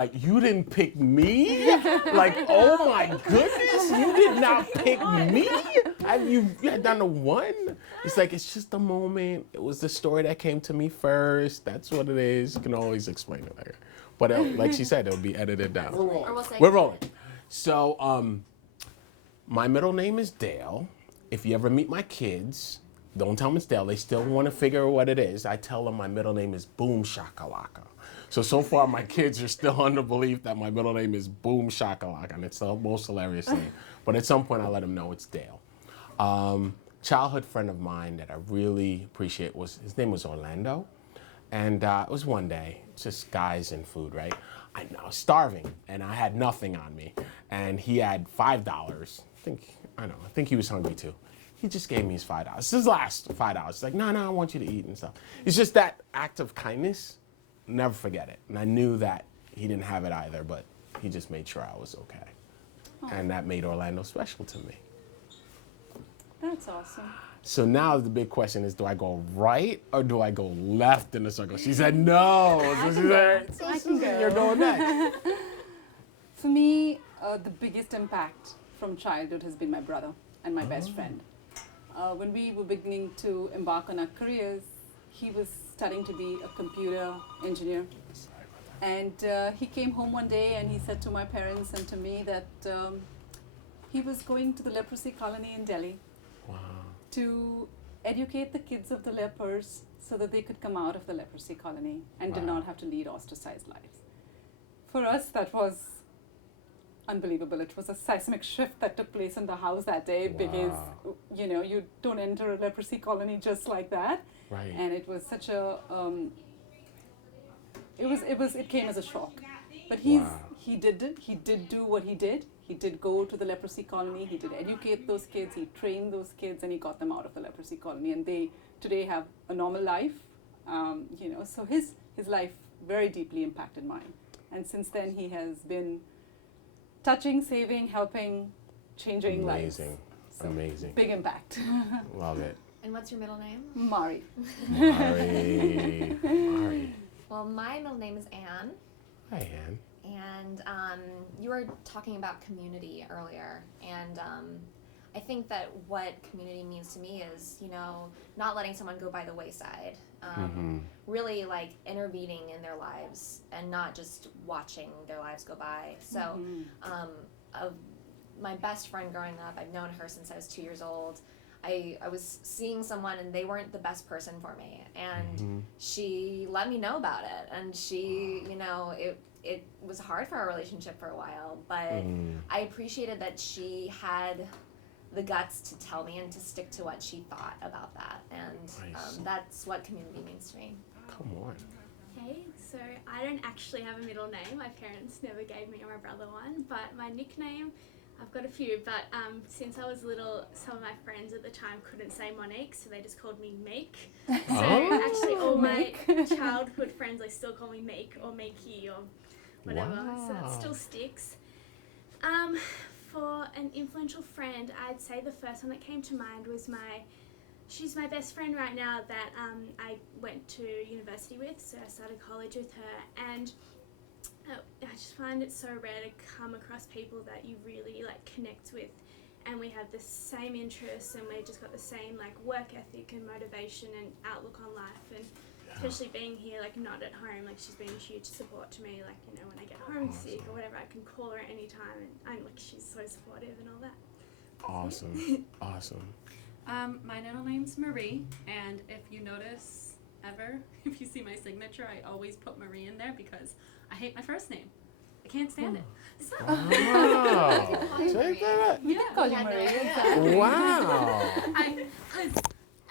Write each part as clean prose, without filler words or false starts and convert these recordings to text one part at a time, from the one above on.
Like, you didn't pick me? Like, oh my goodness, you did not pick me? And you had done a one? It's like, it's just a moment. It was the story that came to me first. That's what it is. You can always explain it later. But like she said, it'll be edited down. Or we'll say We're rolling. So, my middle name is Dale. If you ever meet my kids, don't tell them it's Dale. They still want to figure out what it is. I tell them my middle name is Boom Shakalaka. So far, my kids are still under belief that my middle name is Boom Shakalaka, and it's the most hilarious thing. But at some point, I let them know it's Dale. Childhood friend of mine that I really appreciate his name was Orlando. And it was one day, just guys and food, right? I was starving, and I had nothing on me. And he had $5. I think he was hungry too. He just gave me his $5. This is his last $5. He's like, no, I want you to eat and stuff. It's just that act of kindness. Never forget it. And I knew that he didn't have it either, but he just made sure I was okay. And that made Orlando special to me. That's awesome. So now the big question is, do I go right or do I go left in the circle? She said no. So she said, I can go. You're going next. For me, the biggest impact from childhood has been my brother and my best friend. When we were beginning to embark on our careers, he was studying to be a computer engineer. And he came home one day and he said to my parents and to me that he was going to the leprosy colony in Delhi to educate the kids of the lepers so that they could come out of the leprosy colony and did not have to lead ostracized lives. For us, that was unbelievable. It was a seismic shift that took place in the house that day because, you don't enter a leprosy colony just like that. Right. And it was such a, it came as a shock. But he did do what he did. He did go to the leprosy colony, he did educate those kids, he trained those kids, and he got them out of the leprosy colony. And they today have a normal life, so his life very deeply impacted mine. And since then he has been touching, saving, helping, changing lives. Amazing. Big impact. Love it. And what's your middle name? Mari. Mari. Well, my middle name is Anne. Hi, Anne. And you were talking about community earlier, and I think that what community means to me is, not letting someone go by the wayside, really like intervening in their lives and not just watching their lives go by. So of my best friend growing up, I've known her since I was 2 years old. I was seeing someone and they weren't the best person for me, and she let me know about it, and she, it was hard for our relationship for a while, but I appreciated that she had the guts to tell me and to stick to what she thought about that, and that's what community means to me. Come on. Okay, so I don't actually have a middle name. My parents never gave me or my brother one, but my nickname, I've got a few, but since I was little, some of my friends at the time couldn't say Monique, so they just called me Meek. So actually all my childhood friends, they still call me Meek or Meeky or whatever, so that still sticks. For an influential friend, I'd say the first one that came to mind was she's my best friend right now that I went to university with, so I started college with her, and I just find it so rare to come across people that you really connect with, and we have the same interests, and we just got the same work ethic and motivation and outlook on life, and especially being here not at home, she's been a huge support to me, when I get homesick or whatever, I can call her at any time, and she's so supportive and all that. Awesome. My middle name's Marie, and if you notice if you see my signature, I always put Marie in there because I hate my first name. I can't stand it. So. Wow. Check that out. Yeah, call you Marie. Wow. Because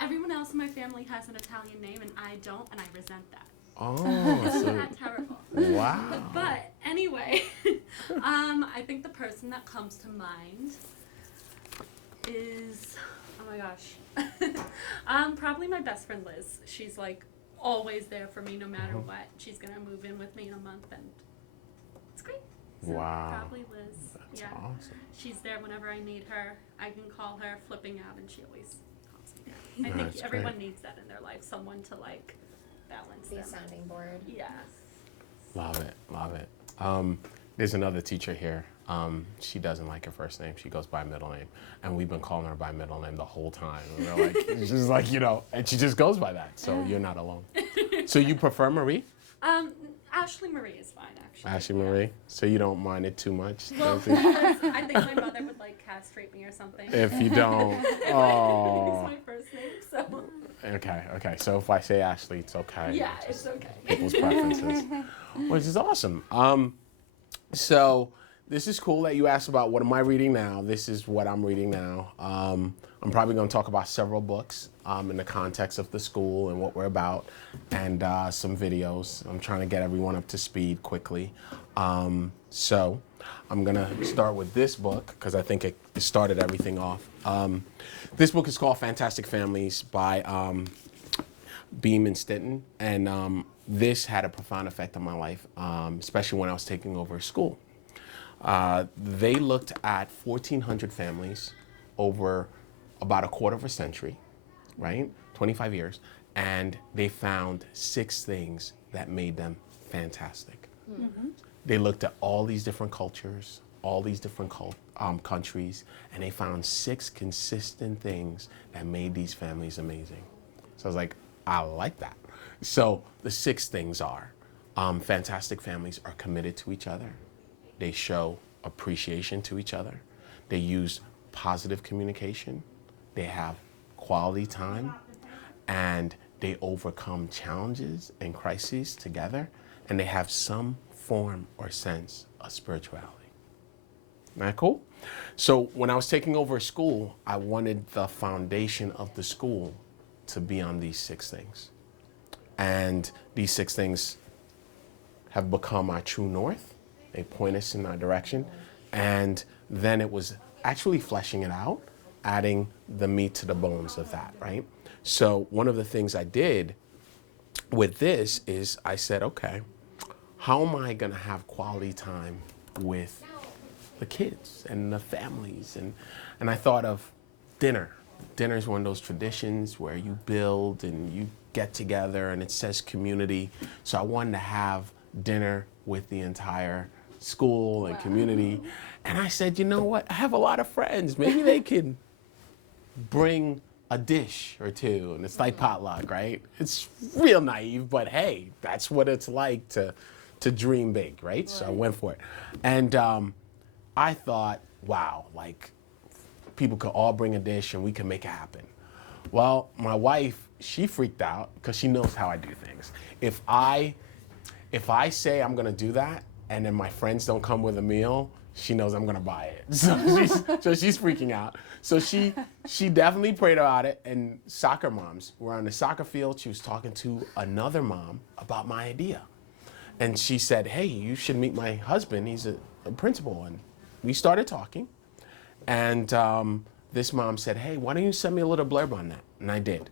everyone else in my family has an Italian name, and I don't, and I resent that. Oh, Isn't that terrible? Wow. But anyway, I think the person that comes to mind is, oh my gosh, probably my best friend Liz. She's always there for me no matter what. She's gonna move in with me in a month, and it's great. So probably Liz. That's awesome. She's there whenever I need her. I can call her flipping out, and she always calls me back. I think everyone needs that in their life, someone to balance Be a them. sounding board. Yes. Love it. There's another teacher here. She doesn't like her first name. She goes by middle name. And we've been calling her by middle name the whole time. And we're like, it's just like, you know, and she just goes by that. So you're not alone. So you prefer Marie? Ashley Marie is fine, actually. Ashley Marie? So you don't mind it too much? Well, does it? because I think my mother would like castrate me or something. If you don't, oh. It's my first name, so. Okay. So if I say Ashley, it's okay. Yeah, it's okay. People's preferences, which is awesome. So this is cool that you asked about what am I reading now. This is what I'm reading now. I'm probably going to talk about several books in the context of the school and what we're about, and some videos. I'm trying to get everyone up to speed quickly. So I'm going to start with this book because I think it started everything off. This book is called Fantastic Families by Beam and Stinton, and this had a profound effect on my life, especially when I was taking over a school. They looked at 1,400 families over about a quarter of a century, right? 25 years, and they found 6 things that made them fantastic. Mm-hmm. They looked at all these different cultures, all these different countries, and they found 6 consistent things that made these families amazing. So I was like, I like that. So the 6 things are, fantastic families are committed to each other. They show appreciation to each other. They use positive communication. They have quality time, and they overcome challenges and crises together, and they have some form or sense of spirituality. Isn't that cool? So when I was taking over a school, I wanted the foundation of the school to be on these 6 things. And these 6 things have become our true north. They point us in our direction. And then it was actually fleshing it out, adding the meat to the bones of that, right? So one of the things I did with this is I said, okay, how am I going to have quality time with the kids and the families? And I thought of dinner. Dinner is one of those traditions where you build and you get together, and it says community. So I wanted to have dinner with the entire school and community. And I said, you know what? I have a lot of friends. Maybe they can bring a dish or two, and it's like potluck, right? It's real naive, but hey, that's what it's like to dream big, right? So I went for it. And I thought, wow, like people could all bring a dish and we can make it happen. Well, my wife, she freaked out because she knows how I do things. If I say I'm gonna do that and then my friends don't come with a meal, she knows I'm gonna buy it. So she's freaking out. So she definitely prayed about it. And soccer moms were on the soccer field. She was talking to another mom about my idea. And she said, hey, you should meet my husband. He's a principal. And we started talking. And this mom said, hey, why don't you send me a little blurb on that? And I did.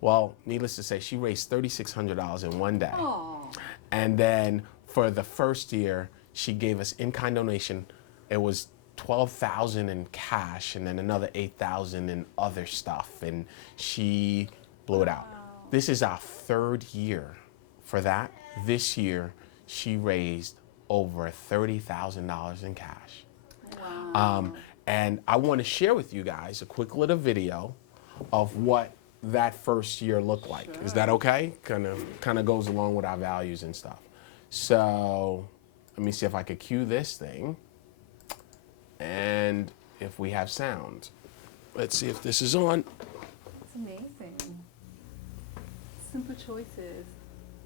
Well, needless to say, she raised $3,600 in one day. Aww. And then for the first year, she gave us in-kind donation. It was $12,000 in cash and then another $8,000 in other stuff. And she blew it out. Wow. This is our 3rd year for that. This year, she raised over $30,000 in cash. Wow. And I want to share with you guys a quick little video of what that first year looked like. Sure. Is that okay? Kind of goes along with our values and stuff. So let me see if I could cue this thing. And if we have sound. Let's see if this is on. It's amazing. Simple choices.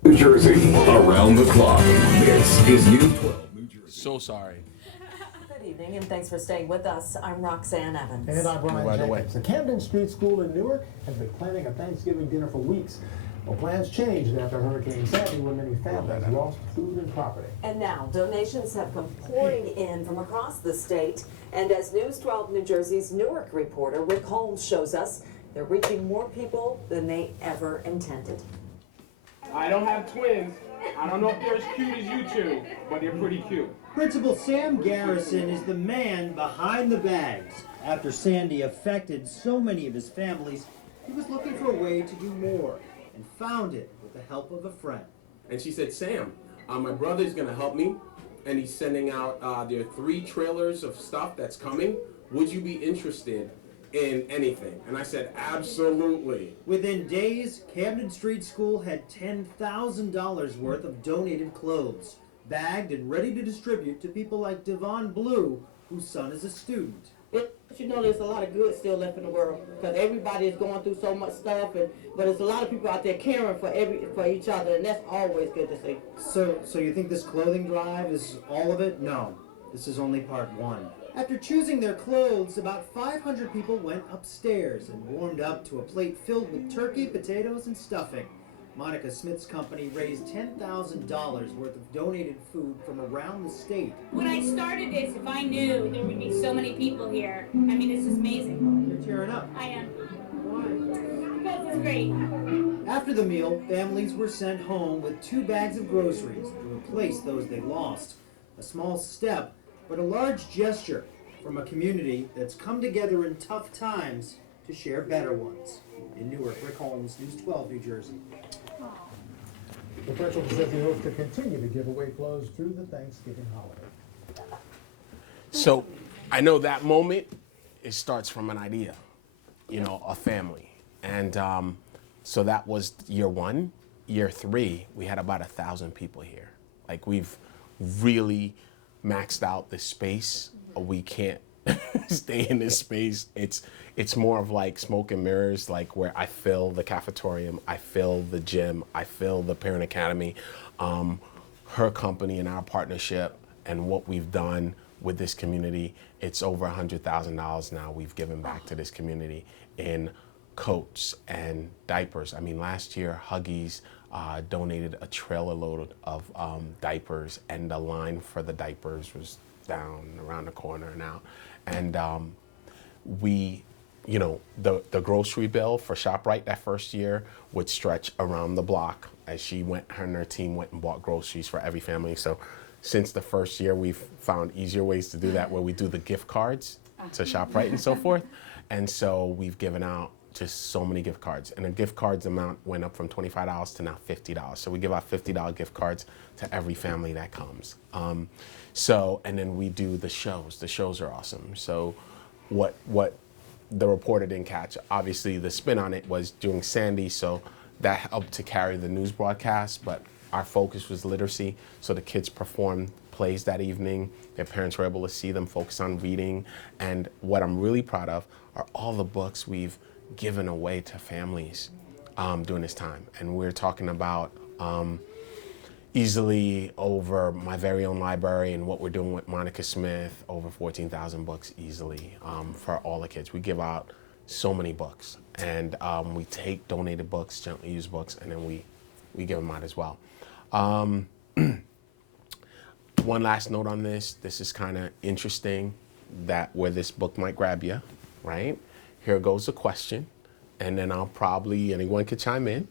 New Jersey, around the clock. This is News 12 New Jersey. So sorry. Good evening, and thanks for staying with us. I'm Roxanne Evans. And I'm Brian By the way. Jacobs. The Camden Street School in Newark has been planning a Thanksgiving dinner for weeks. Well, plans changed after Hurricane Sandy, when many families lost food and property. And now, donations have come pouring in from across the state. And as News 12 New Jersey's Newark reporter Rick Holmes shows us, they're reaching more people than they ever intended. I don't have twins. I don't know if they're as cute as you two, but they're pretty cute. Principal Sam Garrison is the man behind the bags. After Sandy affected so many of his families, he was looking for a way to do more and found it with the help of a friend. And she said, Sam, my brother's gonna help me and he's sending out, there are 3 trailers of stuff that's coming. Would you be interested in anything? And I said, absolutely. Within days, Camden Street School had $10,000 worth of donated clothes, bagged and ready to distribute to people like Devon Blue, whose son is a student. But you know, there's a lot of good still left in the world because everybody is going through so much stuff, but there's a lot of people out there caring for each other, and that's always good to see. So you think this clothing drive is all of it? No, this is only part 1. After choosing their clothes, about 500 people went upstairs and warmed up to a plate filled with turkey, potatoes, and stuffing. Monica Smith's company raised $10,000 worth of donated food from around the state. When I started this, if I knew there would be so many people here, I mean, this is amazing. You're tearing up. I am. Why? Because it's great. After the meal, families were sent home with 2 bags of groceries to replace those they lost. A small step, but a large gesture from a community that's come together in tough times to share better ones. In Newark, Rick Holmes, News 12, New Jersey. The principal says he hopes to continue to give away clothes through the Thanksgiving holiday. So I know that moment, it starts from an idea, you know, a family. And so that was year 1. Year 3, we had about 1,000 people here. Like, we've really maxed out the space. We can't stay in this space. It's more of like smoke and mirrors, like where I fill the cafeteria, I fill the gym, I fill the parent academy. Her company and our partnership and what we've done with this community, it's over $100,000 now we've given back to this community in coats and diapers. I mean, last year Huggies donated a trailer load of diapers, and the line for the diapers was down around the corner now. And we, you know, the grocery bill for ShopRite that first year would stretch around the block as her and her team went and bought groceries for every family. So since the first year, we've found easier ways to do that, where we do the gift cards to ShopRite and so forth. And so we've given out just so many gift cards, and the gift cards amount went up from $25 to now $50. So we give out $50 gift cards to every family that comes. And then we do the shows. The shows are awesome. So what the reporter didn't catch, obviously the spin on it was during Sandy, so that helped to carry the news broadcast, but our focus was literacy. So the kids performed plays that evening. Their parents were able to see them focus on reading. And what I'm really proud of are all the books we've given away to families during this time. And we're talking about easily over my very own library and what we're doing with Monica Smith, over 14,000 books easily for all the kids. We give out so many books, and we take donated books, gently used books, and then we give them out as well. One last note on this. This is kind of interesting, that where this book might grab you, right? Here goes a question, and then anyone could chime in.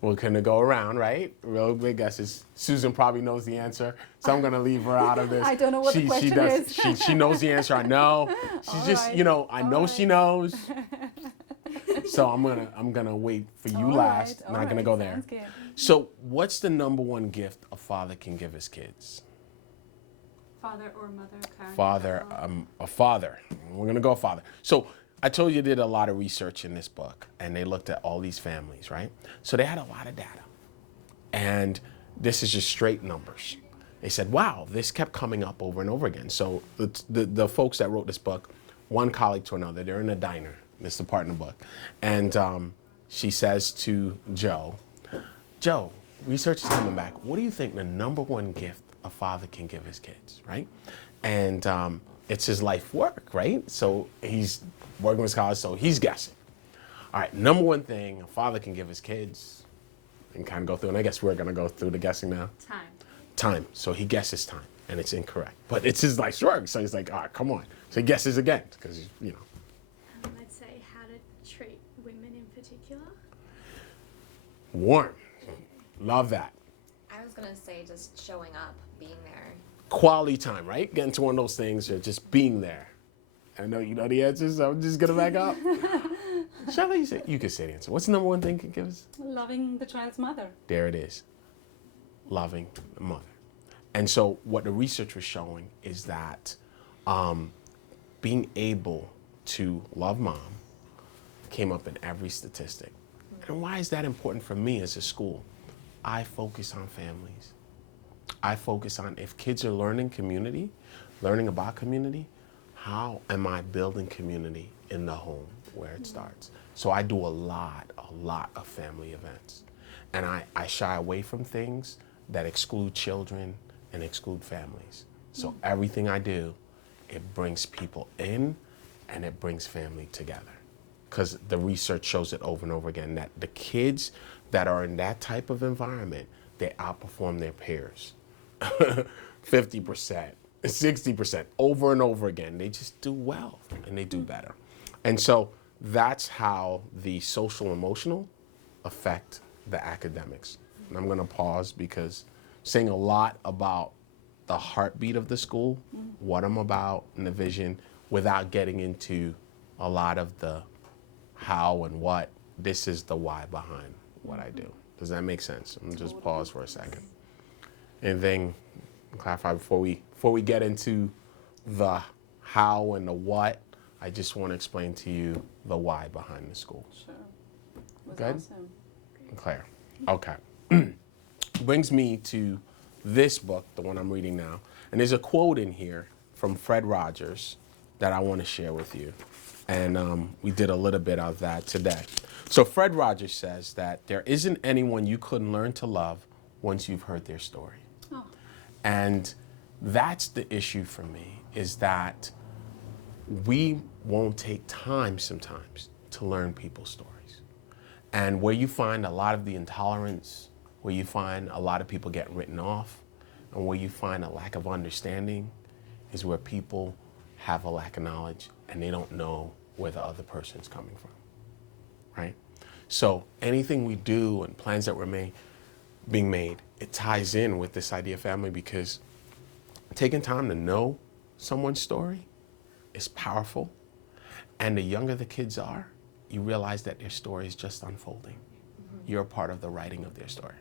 We're gonna go around, right? Real big guesses. Susan probably knows the answer, so I'm gonna leave her out of this. I don't know what the question is. She knows the answer. I know. She's All just, right. you know, I know All she right. knows. So I'm gonna wait for you All last. right, I'm all not gonna right, go there. sounds good. So, what's the number one gift a father can give his kids? Father or mother, Karen? Father, a father. We're gonna go father. So I told you did a lot of research in this book, and they looked at all these families, right? So they had a lot of data, and this is just straight numbers. They said, wow, this kept coming up over and over again. So the folks that wrote this book, one colleague to another, they're in a diner. This is the part in the book, and she says to Joe, research is coming back. What do you think the number one gift a father can give his kids, right? And it's his life work, right? So he's working with college, so he's guessing. All right, number one thing a father can give his kids, and kind of go through, and I guess we're gonna go through the guessing now. Time. So he guesses time, and it's incorrect. But it's his life's work, so he's like, all right, come on. So he guesses again, because, you know. I'd say how to treat women in particular. Warm. Love that. I was gonna say just showing up, being there. Quality time, right? Getting to one of those things, or just being there. I know you know the answers, so I'm just gonna back up. Shall you say? You can say the answer. What's the number one thing you can give us? Loving the child's mother. There it is. Loving the mother. And so what the research was showing is that being able to love mom came up in every statistic. And why is that important for me as a school? I focus on families. I focus on if kids are learning community, learning about community, how am I building community in the home where it starts? So I do a lot of family events. And I shy away from things that exclude children and exclude families. So everything I do, it brings people in and it brings family together. Because the research shows it over and over again that the kids that are in that type of environment, they outperform their peers. 50%, 60%, over and over again. They just do well and they do better. And so that's how the social emotional affect the academics. And I'm gonna pause because saying a lot about the heartbeat of the school, what I'm about and the vision, without getting into a lot of the how and what. This is the why behind what I do. Does that make sense? I'm just pause for a second. Anything clarify before we get into the how and the what? I just want to explain to you the why behind the school. Sure. Was Good? awesome. Claire. Okay. Brings me to this book, the one I'm reading now. And there's a quote in here from Fred Rogers that I want to share with you. And we did a little bit of that today. So Fred Rogers says that there isn't anyone you couldn't learn to love once you've heard their story. Oh. And that's the issue for me, is that we won't take time sometimes to learn people's stories. And where you find a lot of the intolerance, where you find a lot of people get written off, and where you find a lack of understanding is where people have a lack of knowledge and they don't know where the other person's coming from, right? So anything we do and plans that were being made, it ties in with this idea of family, because taking time to know someone's story is powerful. And the younger the kids are, you realize that their story is just unfolding. You're a part of the writing of their story.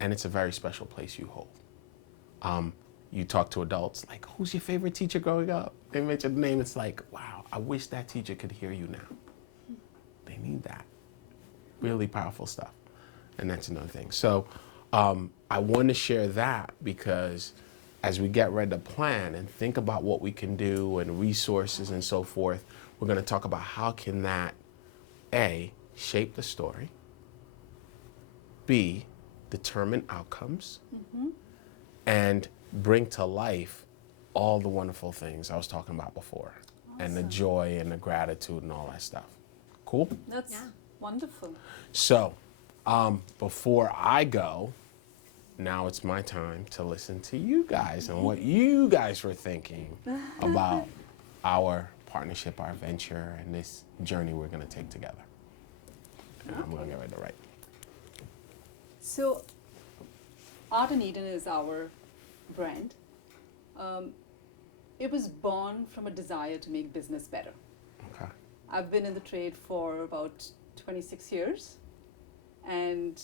And it's a very special place you hold. You talk to adults, like, who's your favorite teacher growing up? They mention the name, it's like, wow, I wish that teacher could hear you now. They need that. Really powerful stuff. And that's another thing. So I want to share that because as we get ready to plan and think about what we can do and resources and so forth, we're going to talk about how can that, A, shape the story, B, determine outcomes, and bring to life all the wonderful things I was talking about before, and the joy and the gratitude and all that stuff. Cool? That's wonderful. So, before I go, now it's my time to listen to you guys and what you guys were thinking about our partnership, our venture, and this journey we're going to take together. And I'm going to get ready to write. So, Art in Eden is our brand. It was born from a desire to make business better. Okay. I've been in the trade for about 26 years, and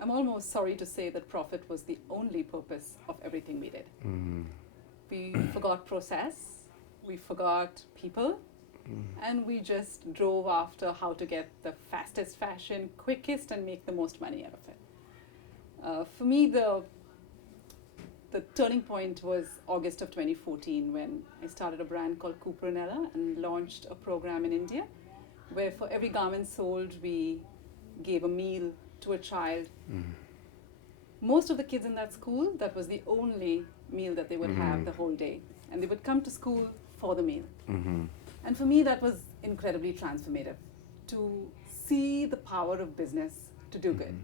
I'm almost sorry to say that profit was the only purpose of everything we did. We forgot process, we forgot people, and we just drove after how to get the fastest fashion, quickest, and make the most money out of it. For me, the turning point was August of 2014 when I started a brand called Cupronella and launched a program in India where for every garment sold, we gave a meal to a child. Most of the kids in that school, that was the only meal that they would have the whole day. And they would come to school for the meal. And for me, that was incredibly transformative, to see the power of business to do good.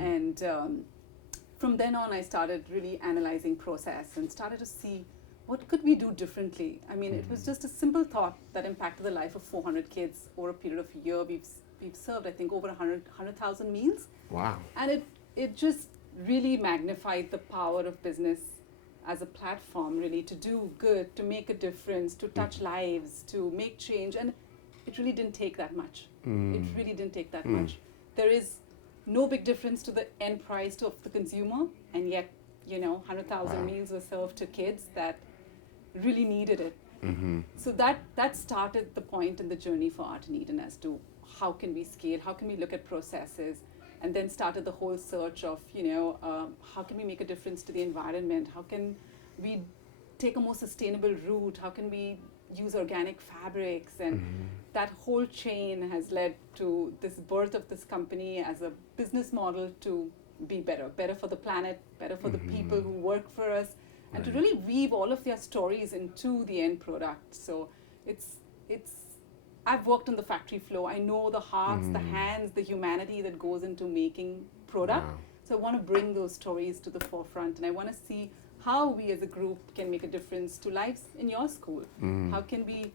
And from then on, I started really analyzing process and started to see what could we do differently. I mean, it was just a simple thought that impacted the life of 400 kids over a period of a year. We've served, I think, over 100,000 meals. Wow. And it just really magnified the power of business as a platform, really, to do good, to make a difference, to touch lives, to make change. And it really didn't take that much. It really didn't take that much. There is no big difference to the end price of the consumer, and yet 100,000 meals were served to kids that really needed it. So that started the point in the journey for Art in Eden as to how can we scale, how can we look at processes, and then started the whole search of, how can we make a difference to the environment, how can we take a more sustainable route, how can we use organic fabrics, and that whole chain has led to this birth of this company as a business model to be better for the planet, better for the people who work for us, and to really weave all of their stories into the end product. So it's I've worked on the factory floor. I know the hearts, the hands, the humanity that goes into making product. Wow. So I want to bring those stories to the forefront, and I want to see how we as a group can make a difference to lives in your school. How can we,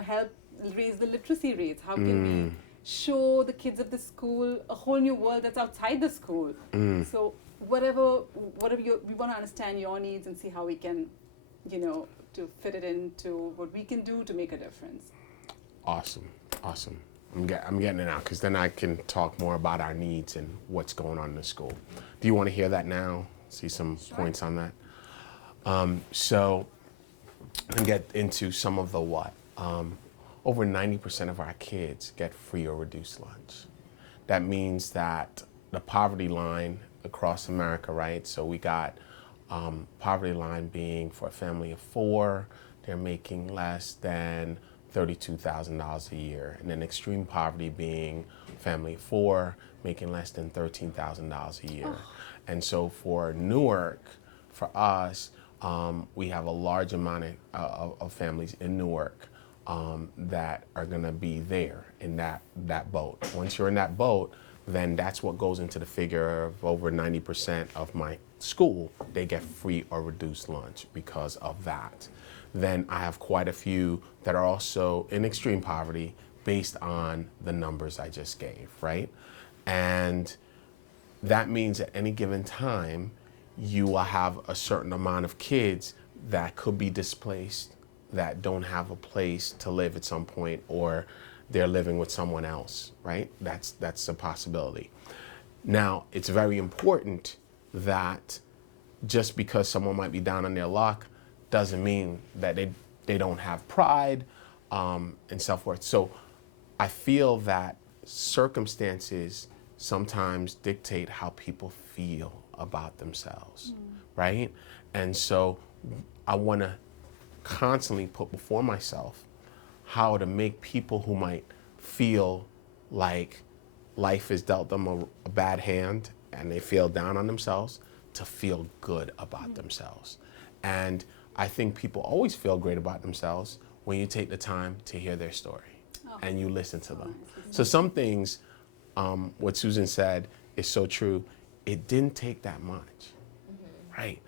help raise the literacy rates? How can we show the kids of the school a whole new world that's outside the school? So whatever we want to understand your needs and see how we can, to fit it into what we can do to make a difference. Awesome. I'm getting it now, because then I can talk more about our needs and what's going on in the school. Do you want to hear that now? See some points on that? So and get into some of the what. Over 90% of our kids get free or reduced lunch. That means that the poverty line across America, right? So we got poverty line being for a family of 4, they're making less than $32,000 a year. And then extreme poverty being a family of 4, making less than $13,000 a year. And so for Newark, for us, we have a large amount of families in Newark that are gonna be there in that boat. Once you're in that boat, then that's what goes into the figure of over 90% of my school, they get free or reduced lunch because of that. Then I have quite a few that are also in extreme poverty based on the numbers I just gave, right? And that means at any given time, you will have a certain amount of kids that could be displaced, that don't have a place to live at some point, or they're living with someone else, right? That's a possibility. Now, it's very important that just because someone might be down on their luck doesn't mean that they don't have pride and self-worth. So I feel that circumstances sometimes dictate how people feel about themselves, right? And so I want to constantly put before myself how to make people who might feel like life has dealt them a bad hand and they feel down on themselves to feel good about themselves. And I think people always feel great about themselves when you take the time to hear their story and you listen to them. So some things, what Susan said is so true. It didn't take that much, right?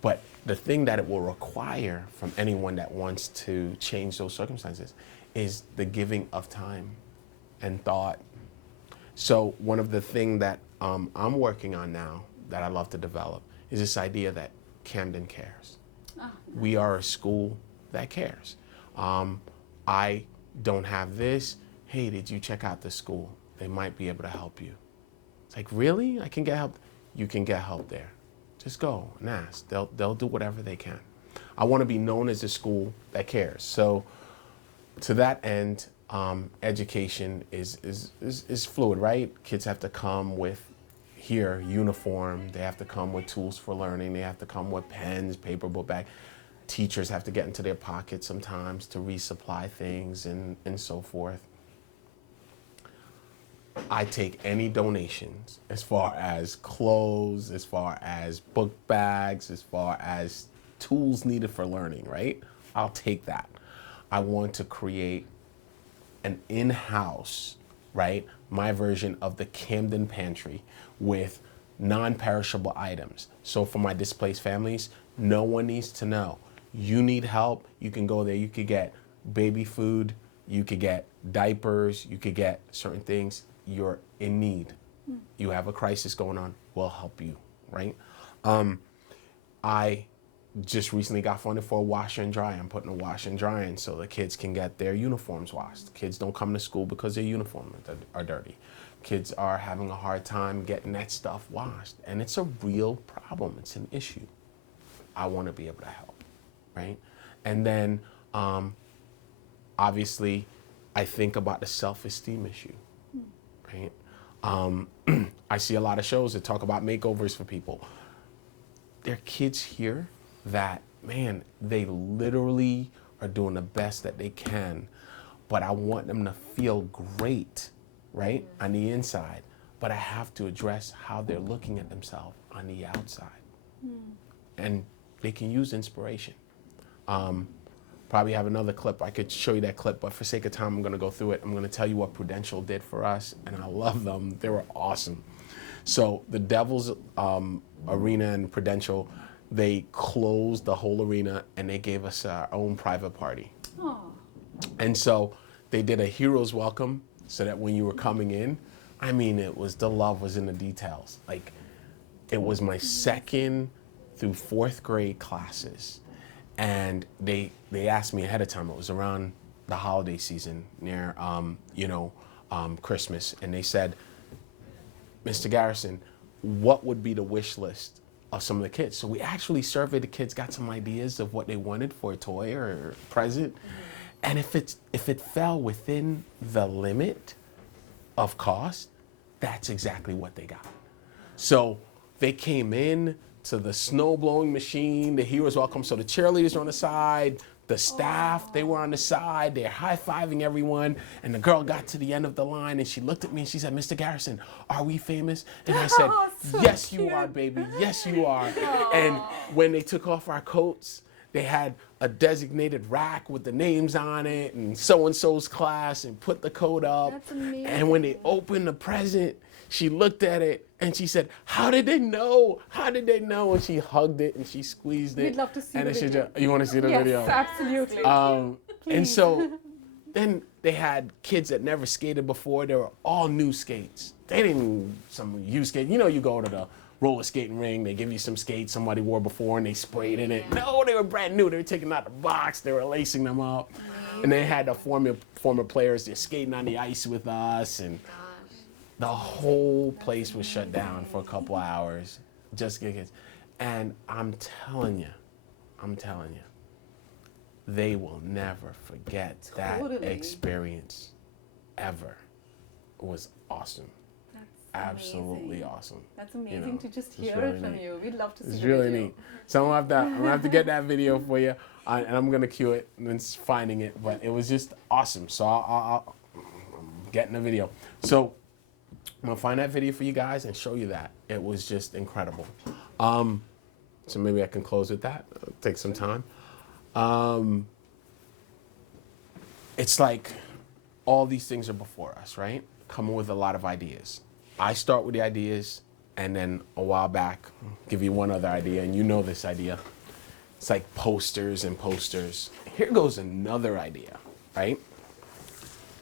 But the thing that it will require from anyone that wants to change those circumstances is the giving of time and thought. So one of the things that I'm working on now that I love to develop is this idea that Camden cares. We are a school that cares. I don't have this. Hey, did you check out the school? They might be able to help you. It's like, really? I can get help? You can get help there. Just go and ask. They'll do whatever they can. I want to be known as a school that cares. So to that end, education is fluid, right? Kids have to come with uniform. They have to come with tools for learning. They have to come with pens, paper, book bag. Teachers have to get into their pockets sometimes to resupply things and so forth. I take any donations as far as clothes, as far as book bags, as far as tools needed for learning, right? I'll take that. I want to create an in-house, right, my version of the Camden Pantry with non-perishable items. So for my displaced families, no one needs to know. You need help, you can go there, you could get baby food, you could get diapers, you could get certain things. You're in need. You have a crisis going on, we'll help you, right? I just recently got funded for a washer and dryer. I'm putting a washer and dryer in so the kids can get their uniforms washed. Kids don't come to school because their uniforms are dirty. Kids are having a hard time getting that stuff washed. And it's a real problem. It's an issue. I want to be able to help, right? And then, obviously, I think about the self-esteem issue, right? I see a lot of shows that talk about makeovers for people. There are kids here that, man, they literally are doing the best that they can, but I want them to feel great, right, on the inside. But I have to address how they're looking at themselves on the outside. And they can use inspiration. Probably have another clip. I could show you that clip, but for sake of time, I'm gonna go through it. I'm gonna tell you what Prudential did for us, and I love them. They were awesome. So the Devils Arena and Prudential, they closed the whole arena and they gave us our own private party. Aww. And so they did a hero's welcome so that when you were coming in, I mean, the love was in the details. Like, it was my 2nd through 4th grade classes. And they asked me ahead of time, it was around the holiday season near, Christmas. And they said, Mr. Garrison, what would be the wish list of some of the kids? So we actually surveyed the kids, got some ideas of what they wanted for a toy or a present. And if it fell within the limit of cost, that's exactly what they got. So they came in to the snow blowing machine, the heroes welcome. So the cheerleaders are on the side, the staff, they were on the side, they're high-fiving everyone. And the girl got to the end of the line and she looked at me and she said, Mr. Garrison, are we famous? And I said, yes, you are, baby. Yes, you are. And when they took off our coats, they had a designated rack with the names on it and so-and-so's class and put the coat up. That's amazing. And when they opened the present, she looked at it and she said, how did they know? How did they know? And she hugged it and she squeezed it. We'd love to see and the video. You want to see the video? Yes, absolutely. And so then they had kids that never skated before. They were all new skates. They didn't some used skate. You know, you go to the roller skating ring, they give you some skates somebody wore before and they sprayed in it. No, they were brand new. They were taking out the box. They were lacing them up. And they had the former players, they're skating on the ice with us. And the whole place was shut down for a couple hours. Just get kids. And I'm telling you, they will never forget that experience ever. It was awesome. Absolutely awesome. That's amazing to just hear it from you. We'd love to see It's the really video. neat. So I'm gonna have to get that video for you, and I'm gonna cue it and then finding it. But it was just awesome. So I'm getting the video. So I'm gonna find that video for you guys and show you that. It was just incredible. So maybe I can close with that. It'll take some time. It's like all these things are before us, right? Coming with a lot of ideas. I start with the ideas, and then a while back, give you one other idea, and you know this idea. It's like posters and posters. Here goes another idea, right?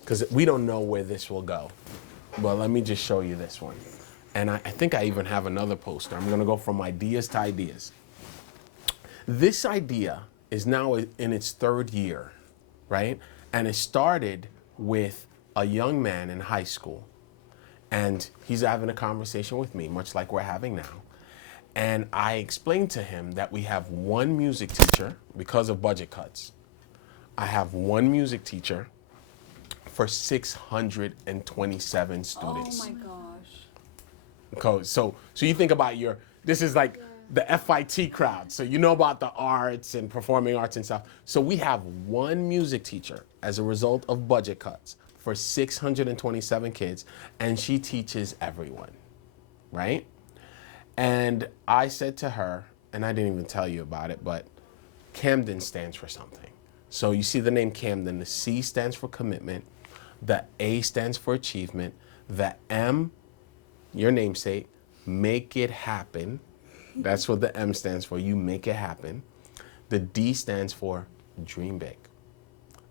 Because we don't know where this will go. But let me just show you this one. And I think I even have another poster. I'm gonna go from ideas to ideas. This idea is now in its 3rd year, right? And it started with a young man in high school. And he's having a conversation with me, much like we're having now. And I explained to him that we have one music teacher because of budget cuts. I have one music teacher for 627 students. Oh my gosh. Okay, so you think about this is like the FIT crowd. So you know about the arts and performing arts and stuff. So we have one music teacher as a result of budget cuts for 627 kids, and she teaches everyone, right? And I said to her, and I didn't even tell you about it, but Camden stands for something. So you see the name Camden, the C stands for commitment, the A stands for achievement, the M, your namesake, make it happen. That's what the M stands for, you make it happen. The D stands for dream big.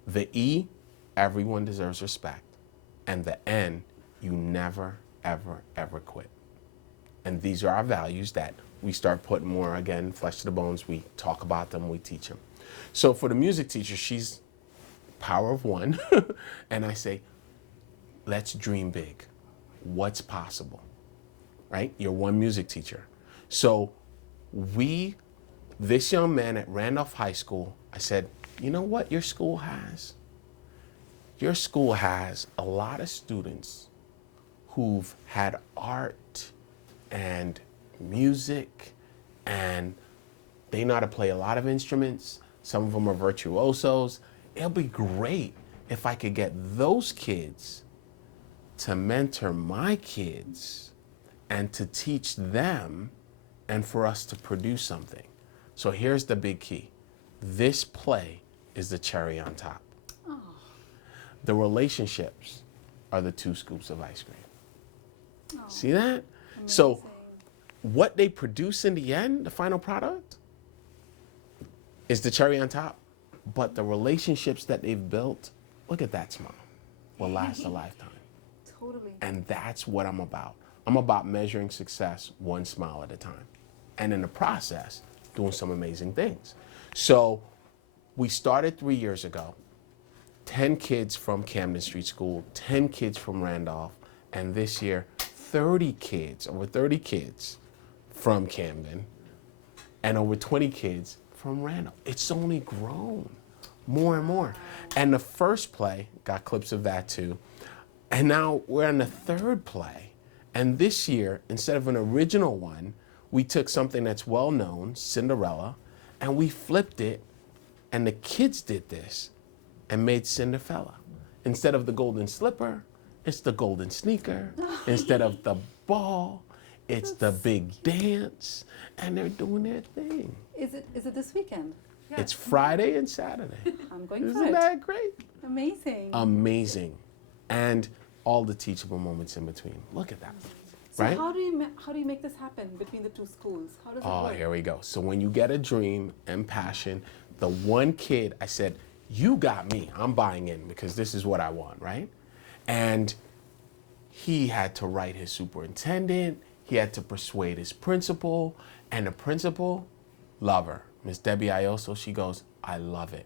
The E, everyone deserves respect. And the N, you never, ever, ever quit. And these are our values that we start putting more, again, flesh to the bones. We talk about them, we teach them. So for the music teacher, she's power of one. And I say, let's dream big. what's possible, right? You're one music teacher. So this young man at Randolph High School, I said, you know what your school has? Your school has a lot of students who've had art and music, and they know how to play a lot of instruments. Some of them are virtuosos. It'll be great if I could get those kids to mentor my kids and to teach them and for us to produce something. So here's the big key. This play is the cherry on top. Oh. The relationships are the 2 scoops of ice cream. Oh. See that? Amazing. So what they produce in the end, the final product, is the cherry on top. But the relationships that they've built, look at that smile, will last a lifetime. Totally. And that's what I'm about. I'm about measuring success one smile at a time. And in the process, doing some amazing things. So we started 3 years ago, 10 kids from Camden Street School, 10 kids from Randolph, and this year, 30 kids, over 30 kids from Camden, and over 20 kids from Randolph. It's only grown more and more. And the first play, got clips of that too, and now we're on the 3rd play. And this year, instead of an original one, we took something that's well known, Cinderella, and we flipped it, and the kids did this and made Cinderella. Instead of the golden slipper, it's the golden sneaker. Instead of the ball, it's the big dance, and they're doing their thing. Is it this weekend? Yeah. It's Friday and Saturday. I'm going for it. Isn't that great? Amazing. Amazing. And all the teachable moments in between. Look at that. So right? how do you make this happen between the 2 schools? How does it work? Oh, here we go. So when you get a dream and passion, the one kid, I said, you got me. I'm buying in because this is what I want, right? And he had to write his superintendent. He had to persuade his principal. And the principal, love her. Miss Debbie Ioso, she goes, I love it.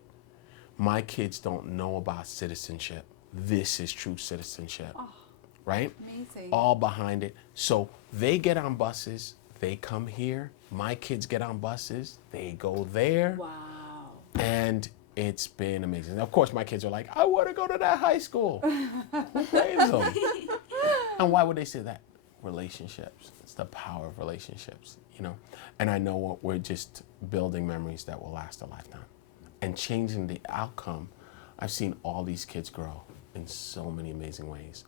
My kids don't know about citizenship. This is true citizenship. Oh, right? Amazing. All behind it. So they get on buses, they come here. My kids get on buses, they go there. Wow. And it's been amazing. Of course, my kids are like, I want to go to that high school. Who pays them? And why would they say that? Relationships. It's the power of relationships, you know? And I know what we're just building memories that will last a lifetime. And changing the outcome. I've seen all these kids grow in so many amazing ways.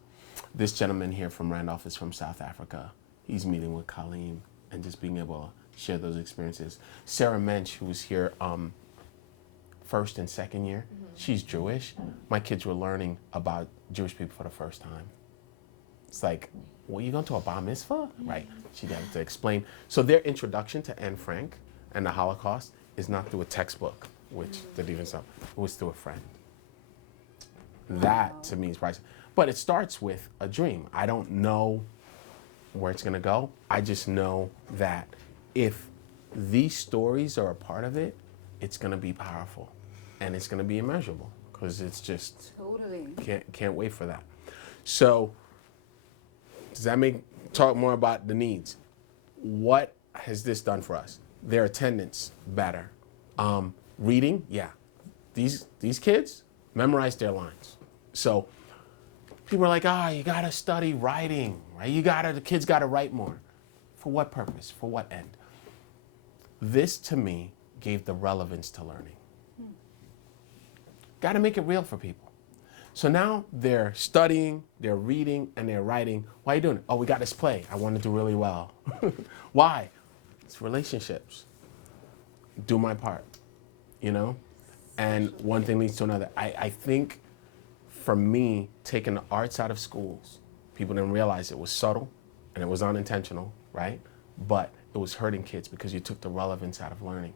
This gentleman here from Randolph is from South Africa. He's meeting with Colleen and just being able to share those experiences. Sarah Mensch, who was here 1st and 2nd year, she's Jewish. My kids were learning about Jewish people for the first time. It's like, well, you going to a bar mitzvah? Right, she got to explain. So their introduction to Anne Frank and the Holocaust is not through a textbook, which didn't even stop. It was through a friend. That to me is priceless. But it starts with a dream. I don't know where it's gonna go. I just know that if these stories are a part of it, it's gonna be powerful and it's gonna be immeasurable because it's just totally can't wait for that. So does that talk more about the needs? What has this done for us? Their attendance better. Reading, yeah. These kids memorize their lines. So people are like, you gotta study writing, right? The kids gotta write more. For what purpose? For what end? This to me gave the relevance to learning. Gotta make it real for people. So now they're studying, they're reading, and they're writing. Why are you doing it? Oh, we got this play. I want to do really well. Why? It's relationships. Do my part, you know? And one thing leads to another. I think for me, taking the arts out of schools, people didn't realize it was subtle and it was unintentional, right? But it was hurting kids because you took the relevance out of learning.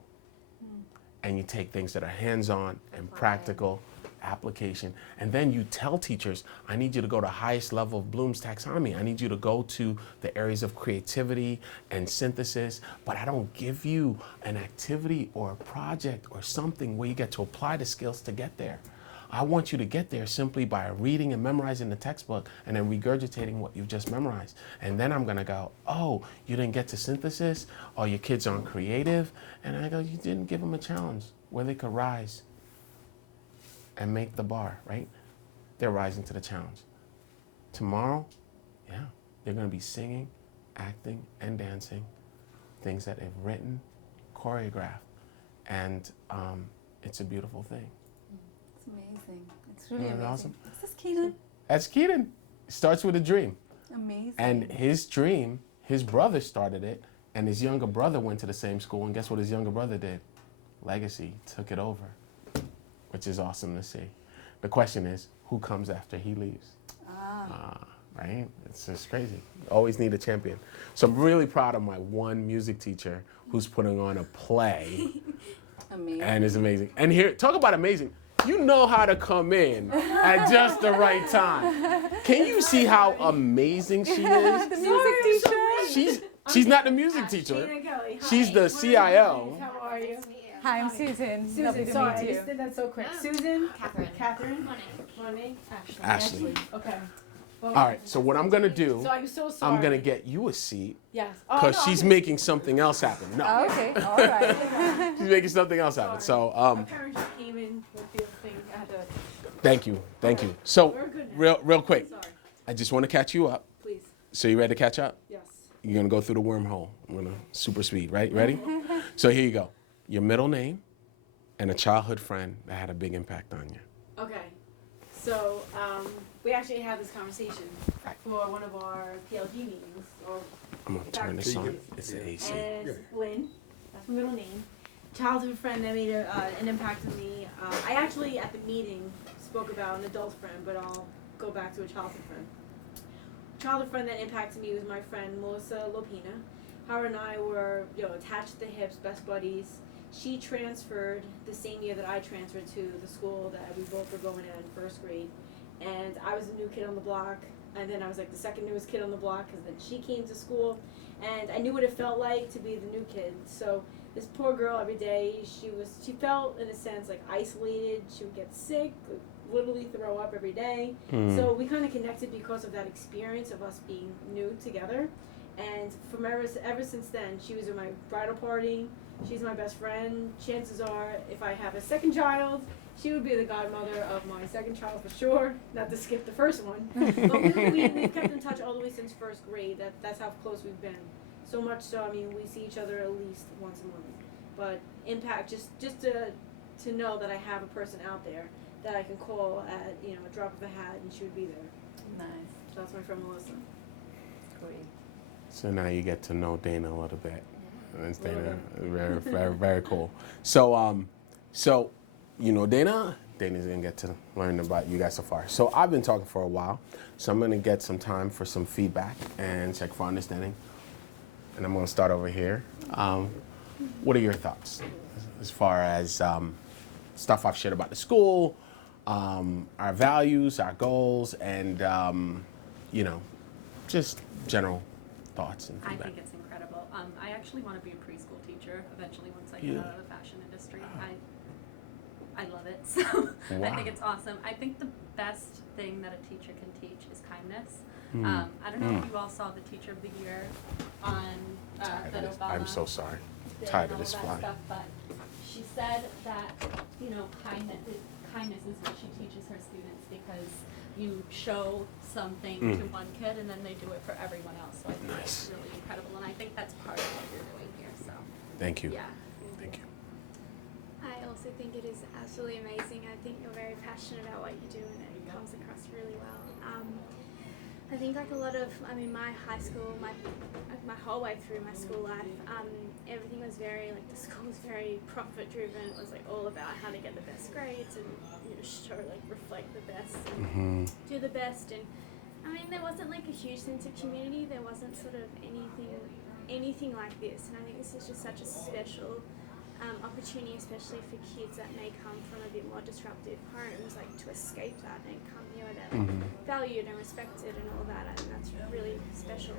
And you take things that are hands-on and practical application, and then you tell teachers, I need you to go to highest level of Bloom's taxonomy. I need you to go to the areas of creativity and synthesis, but I don't give you an activity or a project or something where you get to apply the skills to get there. I want you to get there simply by reading and memorizing the textbook and then regurgitating what you've just memorized. And then I'm gonna go, oh, you didn't get to synthesis, or your kids aren't creative. And I go, you didn't give them a challenge where they could rise and make the bar, right? They're rising to the challenge. Tomorrow, yeah, they're gonna be singing, acting, and dancing, things that they've written, choreographed, and it's a beautiful thing. It's amazing. It's really Isn't that amazing. awesome? Is this Keelan? That's Keaton. Starts with a dream. Amazing. And his dream, his brother started it, and his younger brother went to the same school, and guess what his younger brother did? Legacy took it over, which is awesome to see. The question is, who comes after he leaves? Right? It's just crazy. Always need a champion. So I'm really proud of my one music teacher who's putting on a play. Amazing. And it's amazing. And here, talk about amazing. You know how to come in at just the right time. Can you see how amazing she is? The music teacher. She's not the music teacher. Kelly. She's the CIO. How are you? Hi, I'm Susan. Lovely Susan, to sorry, I meet you. just did that so quick. Susan? Catherine. Catherine? Monet? Ashley. Ashley. Okay. Well, All right, so what I'm gonna do, So I'm so sorry. I'm gonna get you a seat Yes. because no, she's I'm- making something else happen. No, Oh, okay, all right. she's making something else happen. So, My parents just came in with the thing. I had to. thank you. So, We're good now. real quick, Sorry. I just want to catch you up. Please. So you ready to catch up? Yes. You're gonna go through the wormhole. I'm gonna super speed, right? You ready? So here you go. Your middle name and a childhood friend that had a big impact on you. Okay. So we actually had this conversation for one of our PLG meetings. Or I'm gonna turn this on. It's the AC. And it's Lynn. That's my middle name. Childhood friend that made an impact on me. I actually at the meeting spoke about an adult friend, but I'll go back to a childhood friend. Childhood friend that impacted me was my friend Melissa Lopina. Her and I were, attached at the hips, best buddies. She transferred the same year that I transferred to the school that we both were going at in first grade. And I was the new kid on the block, and then I was like the second newest kid on the block because then she came to school, and I knew what it felt like to be the new kid. So this poor girl every day, she felt in a sense like isolated. She would get sick, literally throw up every day. So we kind of connected because of that experience of us being new together. And from ever since then, she was in my bridal party. She's my best friend. Chances are, if I have a second child, she would be the godmother of my second child for sure. Not to skip the first one. But we've kept in touch all the way since first grade. That's how close we've been. So much so, I mean, we see each other at least once a month. But impact, just to know that I have a person out there that I can call at, a drop of a hat, and she would be there. Nice. So that's my friend Melissa. Great. So now you get to know Dana a little bit. And it's Dana, very, very, very cool. So, Dana's gonna get to learn about you guys so far. So I've been talking for a while, so I'm gonna get some time for some feedback and check for understanding. And I'm gonna start over here. What are your thoughts as far as stuff I've shared about the school, our values, our goals, and just general thoughts and I feedback? think it's incredible. I actually want to be a preschool teacher eventually once I get out of the fashion industry. I love it. So I think it's awesome. I think the best thing that a teacher can teach is kindness. I don't know if you all saw the Teacher of the Year on that Obama. I'm so sorry. did Tired and of this all fly. that stuff, but she said that, kindness is what she teaches her students because you show something to one kid and then they do it for everyone else. So I think it's really incredible, and I think that's part of what you're doing here. So Thank you. yeah. Thank you. I also think it is absolutely amazing. I think you're very passionate about what you do and it comes across really well. I think like a lot of, my high school, my whole way through my school life, everything was very, the school was very profit driven. It was all about how to get the best grades and, show, reflect the best and do the best. And there wasn't a huge sense of community. There wasn't sort of anything like this. And I think this is just such a special opportunity, especially for kids that may come from a bit more disruptive homes, to escape that and come here where they're valued and respected and all that. I think that's really special.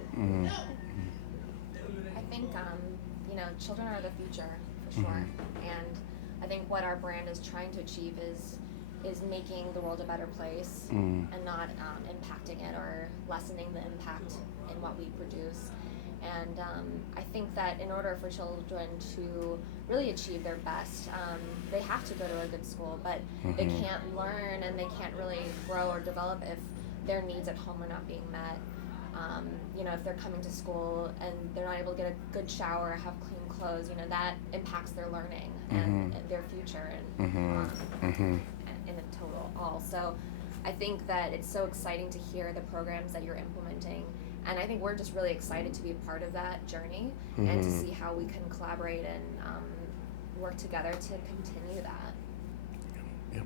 I think, children are the future for sure. And I think what our brand is trying to achieve is is making the world a better place and not impacting it or lessening the impact in what we produce. And I think that in order for children to really achieve their best, they have to go to a good school, but they can't learn and they can't really grow or develop if their needs at home are not being met. You know, if they're coming to school and they're not able to get a good shower, have clean clothes, you know, that impacts their learning and their future and in the total all. So I think that it's so exciting to hear the programs that you're implementing. And I think we're just really excited to be a part of that journey and to see how we can collaborate and work together to continue that. Yep.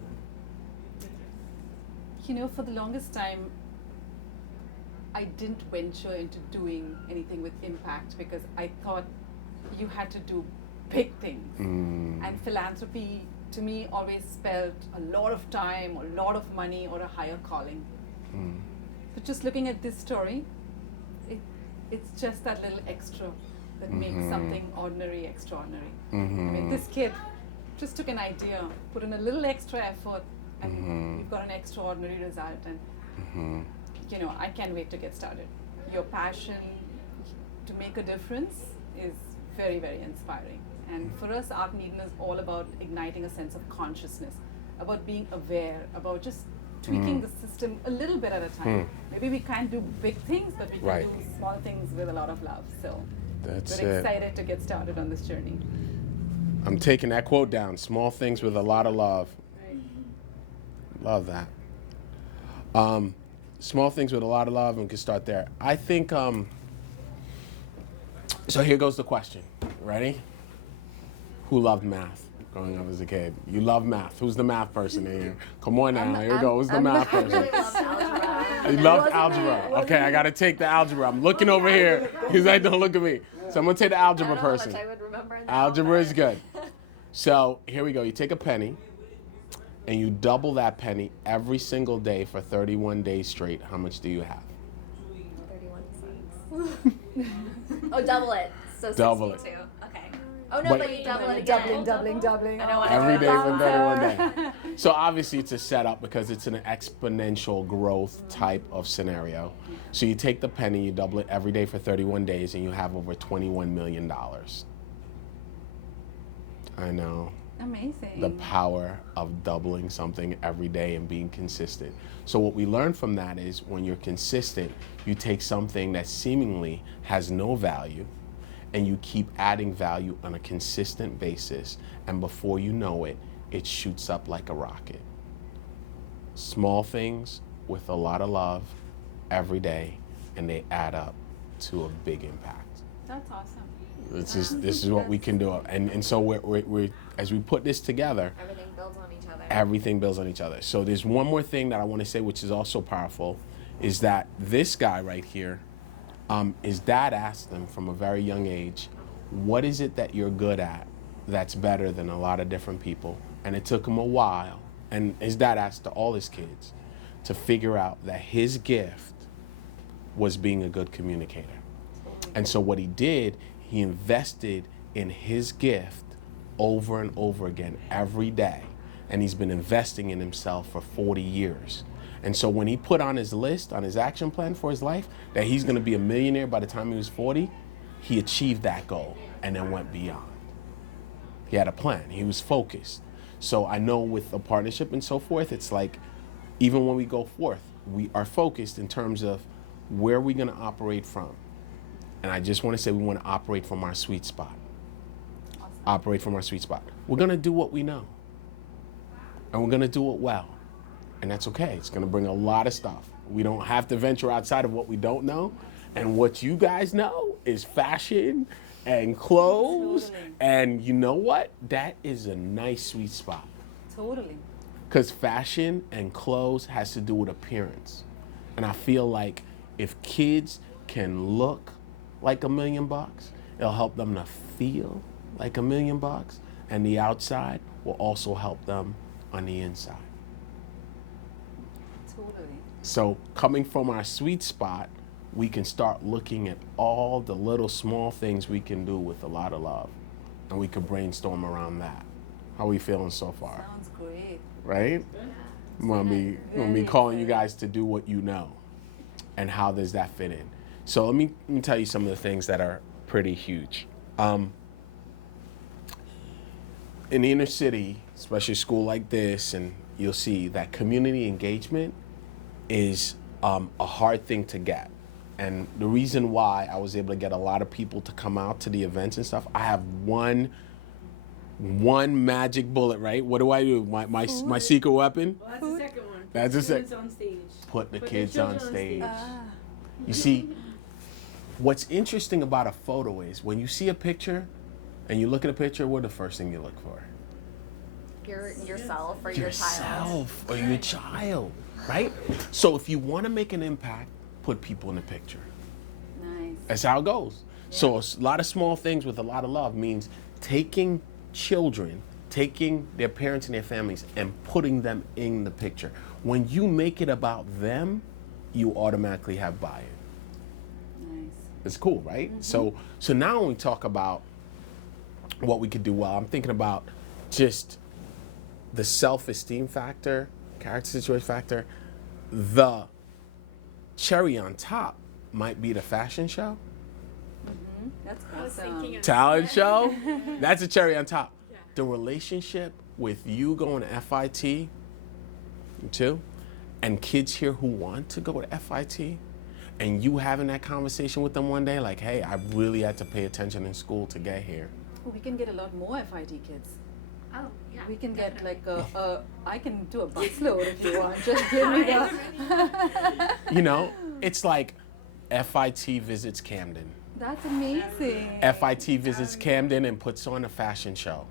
You know, for the longest time, I didn't venture into doing anything with impact because I thought you had to do big things. And philanthropy, to me, always spelled a lot of time, a lot of money, or a higher calling. But just looking at this story, it's just that little extra that makes something ordinary extraordinary. I mean, this kid just took an idea, put in a little extra effort, and we've got an extraordinary result. And you know, I can't wait to get started. Your passion to make a difference is very, very inspiring. And for us, Art in Eden is all about igniting a sense of consciousness, about being aware, about just tweaking the system a little bit at a time. Maybe we can't do big things, but we can do small things with a lot of love. So we're excited to get started on this journey. I'm taking that quote down. Small things with a lot of love. Love that. Small things with a lot of love, and we can start there. I think, so here goes the question. Ready? Who loved math growing up as a kid? You love math. Who's the math person in here? Come on now, here we go. Who's the math person? I really loved algebra. You loved algebra. Okay, I gotta take the algebra. I'm looking over here. He's like, don't look at me. So I'm gonna take the algebra person. I would remember in the Algebra is good. So here we go. You take a penny, and you double that penny every single day for 31 days straight. How much do you have? 31 cents. Oh, double it. So Double it. 62. Okay. Oh no, but you double it again. Doubling. I don't want Every day for 31 days. So obviously it's a setup because it's an exponential growth type of scenario. So you take the penny, you double it every day for 31 days, and you have over $21 million. I know. Amazing. The power of doubling something every day and being consistent. So what we learn from that is when you're consistent, you take something that seemingly has no value and you keep adding value on a consistent basis, and before you know it, it shoots up like a rocket. Small things with a lot of love every day, and they add up to a big impact. That's awesome. This is what we can do, and so we're as we put this together, Everything builds on each other. everything builds on each other. So there's one more thing that I want to say, which is also powerful, is that this guy right here, his dad asked him from a very young age, what is it that you're good at that's better than a lot of different people? And it took him a while, and his dad asked all his kids to figure out that his gift was being a good communicator. And so what he did, he invested in his gift over and over again every day. And he's been investing in himself for 40 years. And so when he put on his list, on his action plan for his life, that he's gonna be a millionaire by the time he was 40, he achieved that goal and then went beyond. He had a plan, he was focused. So I know with a partnership and so forth, it's like, even when we go forth, we are focused in terms of where we're gonna operate from. And I just wanna say we wanna operate from our sweet spot. Awesome. Operate from our sweet spot. We're gonna do what we know. And we're gonna do it well. And that's okay. It's gonna bring a lot of stuff. We don't have to venture outside of what we don't know. And what you guys know is fashion and clothes. Totally. And you know what? That is a nice sweet spot. Totally. Because fashion and clothes has to do with appearance. And I feel like if kids can look like $1 million, it'll help them to feel like $1 million. And the outside will also help them on the inside. Totally. So coming from our sweet spot, we can start looking at all the little small things we can do with a lot of love. And we could brainstorm around that. How we feeling so far? Sounds great. Right? When we calling you guys to do what you know, and how does that fit in? So let me tell you some of the things that are pretty huge. In the inner city, especially a school like this, and you'll see that community engagement is a hard thing to get. And the reason why I was able to get a lot of people to come out to the events and stuff, I have one magic bullet, right? What do I do? My secret weapon? Well, that's the second one. That's the Students on stage. Put the Put kids the on children stage. Ah. You see, what's interesting about a photo is when you see a picture and you look at a picture, what the first thing you look for? Yourself or your child. Yourself or your child, right? So if you want to make an impact, put people in the picture. Nice. That's how it goes. Yeah. So a lot of small things with a lot of love means taking children, taking their parents and their families and putting them in the picture. When you make it about them, you automatically have buy-in. Nice. It's cool, right? So now when we talk about what we could do well, I'm thinking about just the self-esteem factor, character situation factor. The cherry on top might be the fashion show. That's I was awesome. thinking of Talent show. That's a cherry on top. The relationship with you going to FIT too, and kids here who want to go to FIT, and you having that conversation with them one day, like, hey, I really had to pay attention in school to get here. We can get a lot more FIT kids. Oh, yeah. We can get like I can do a busload if you want. Just give me the. You know, it's like FIT visits Camden. That's amazing. FIT visits Camden and puts on a fashion show.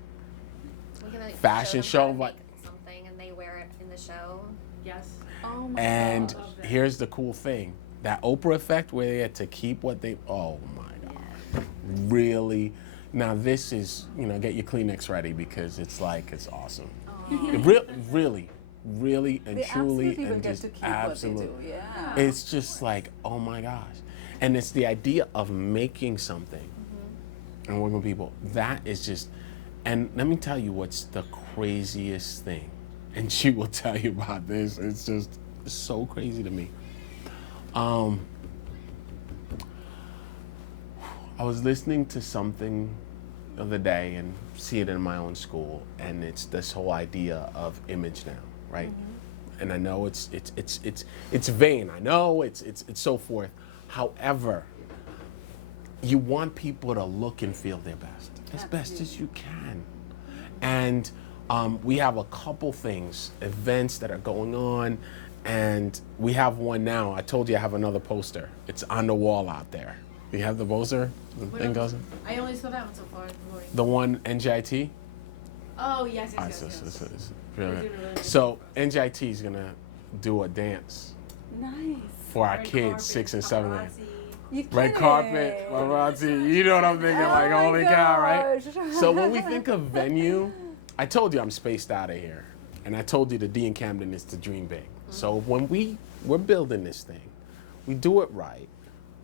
We can, like, Fashion show them show, how to like, make something and they wear it in the show. Yes. Oh my and God. here's the cool thing: that Oprah effect, where they had to keep what they. Oh my God, really. Now this is, get your Kleenex ready because it's awesome. It really, and They truly, absolutely will and get just to keep absolutely. what they do. Yeah. It's just like, oh my gosh. And it's the idea of making something and working with people. That is just, and let me tell you what's the craziest thing. And she will tell you about this. It's just so crazy to me. I was listening to something the other day and see it in my own school, and it's this whole idea of image now, right? And I know it's vain. I know it's so forth. However, you want people to look and feel their best, as best as you can. And we have a couple things, events that are going on, and we have one now. I told you I have another poster. It's on the wall out there. You have the poster? The thing goes in? I only saw that one so far. Good morning. The one NJIT? Oh, yes. So NJIT is gonna do a dance Nice. for our Red kids, carpet, 6 and 7. paparazzi. You Red carpet, paparazzi. You know what I'm thinking? Like, Oh my holy cow, right? gosh. So when we think of venue, I told you I'm spaced out of here, and I told you the D in Camden is to dream big. So when we're building this thing, we do it right.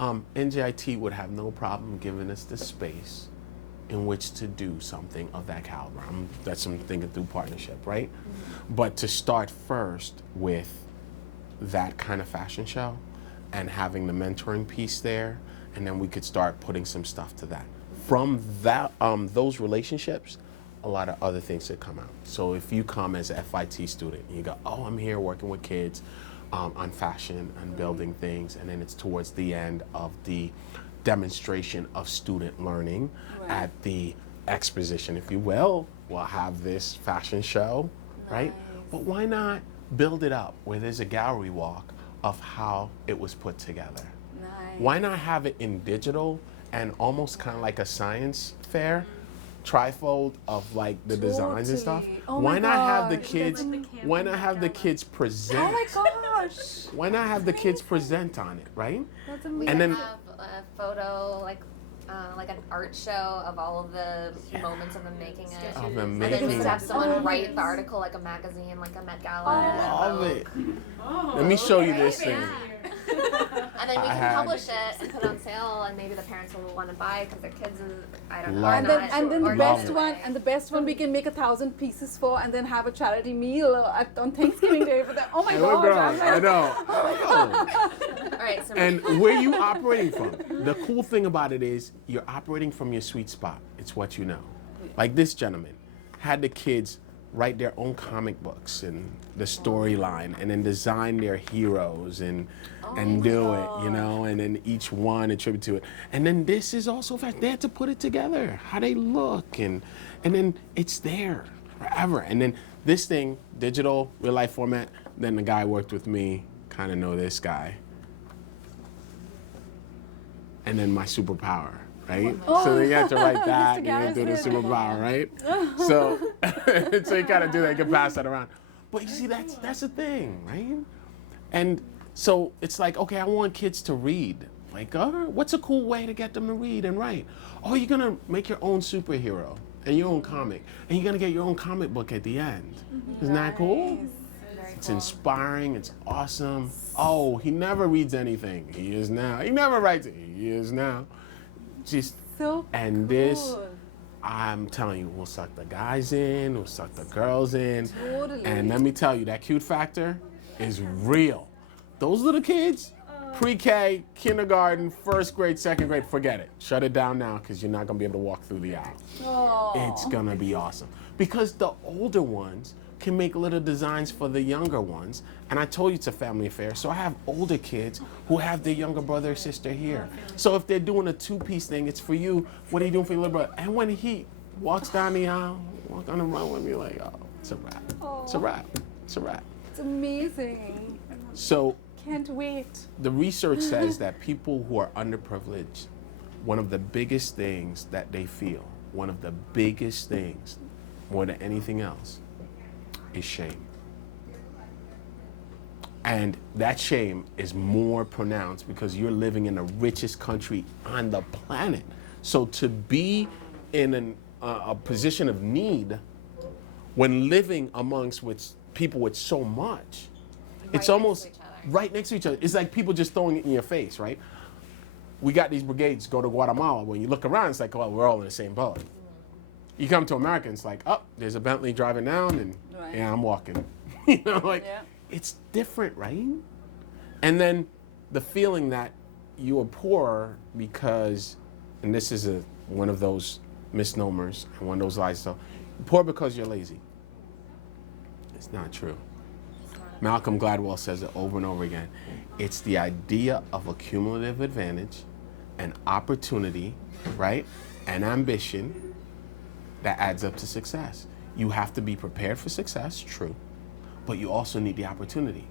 NJIT would have no problem giving us the space in which to do something of that caliber. That's some thinking through partnership, right? But to start first with that kind of fashion show and having the mentoring piece there, and then we could start putting some stuff to that. From that, those relationships, a lot of other things that come out. So if you come as a FIT student and you go, oh, I'm here working with kids on fashion and building things, and then it's towards the end of the demonstration of student learning at the exposition, if you will, we'll have this fashion show, right? But why not build it up where there's a gallery walk of how it was put together? Nice. Why not have it in digital and almost kind of like a science fair? Trifold of like the designs and stuff. Totally. Oh Why my not have the gosh, kids? Why not have the kids present? Oh my gosh. Why not have the kids present on it, right? That's We amazing. And can then- have a photo, like an art show of all of the moments of them making it. Of them And then we making could have it. someone write the article, like a magazine, like a Met Gala. Love Vogue. it. Let me show you this thing. And then we I can had- publish it and put it on sale, and maybe the parents will want to buy it because their kids is, I don't know. Love are And it. then, not and then the Love best it. one, and the best one we can make 1,000 pieces for, and then have a charity meal on Thanksgiving Day for that. Oh my Hey, we're God! growing. I know. All right, so And where you operating from? The cool thing about it is you're operating from your sweet spot. It's what you know. Like this gentleman had the kids write their own comic books and the storyline, and then design their heroes and do it, you know, and then each one attribute to it. And then this is also a fact. They had to put it together, how they look, and then it's there forever. And then this thing, digital, real life format. Then the guy worked with me, kind of know this guy. And then my superpower, right? So then you have to write that, and you have to do the superpower, right? So, so you kind of do that, you can pass that around. But you see, that's the thing, right? And so it's like, okay, I want kids to read. Like, what's a cool way to get them to read and write? Oh, you're gonna make your own superhero and your own comic, and you're gonna get your own comic book at the end. Isn't that cool? It's inspiring, it's awesome. Oh, he never reads anything. He is now. He never writes it. He is now. Just, So and this, I'm telling you, we'll suck the guys in, we'll suck the girls in. Totally. And let me tell you, that cute factor is real. Those little kids, pre-K, kindergarten, first grade, second grade, forget it. Shut it down now, because you're not gonna be able to walk through the aisle. It's gonna be awesome. Because the older ones can make little designs for the younger ones. And I told you it's a family affair, so I have older kids who have their younger brother or sister here. So if they're doing a two-piece thing, it's for you. What are you doing for your little brother? And when he walks down the aisle, walk on the run with me, like, oh, it's a wrap. It's a wrap. It's a wrap. it's amazing. So Can't wait. the research says that people who are underprivileged, one of the biggest things that they feel, one of the biggest things, more than anything else, is shame. And that shame is more pronounced because you're living in the richest country on the planet. So to be in a position of need when living amongst people with so much, it's almost right next to each other. It's like people just throwing it in your face, right? We got these brigades go to Guatemala. When you look around, it's like, oh, we're all in the same boat. You come to America, it's like, oh, there's a Bentley driving down, and yeah, I'm walking. You know, like, it's different, right? And then the feeling that you are poor because, and this is one of those misnomers and one of those lies, so poor because you're lazy. It's not true. Malcolm Gladwell says it over and over again. It's the idea of a cumulative advantage and opportunity, right, and ambition that adds up to success. You have to be prepared for success, true, but you also need the opportunity.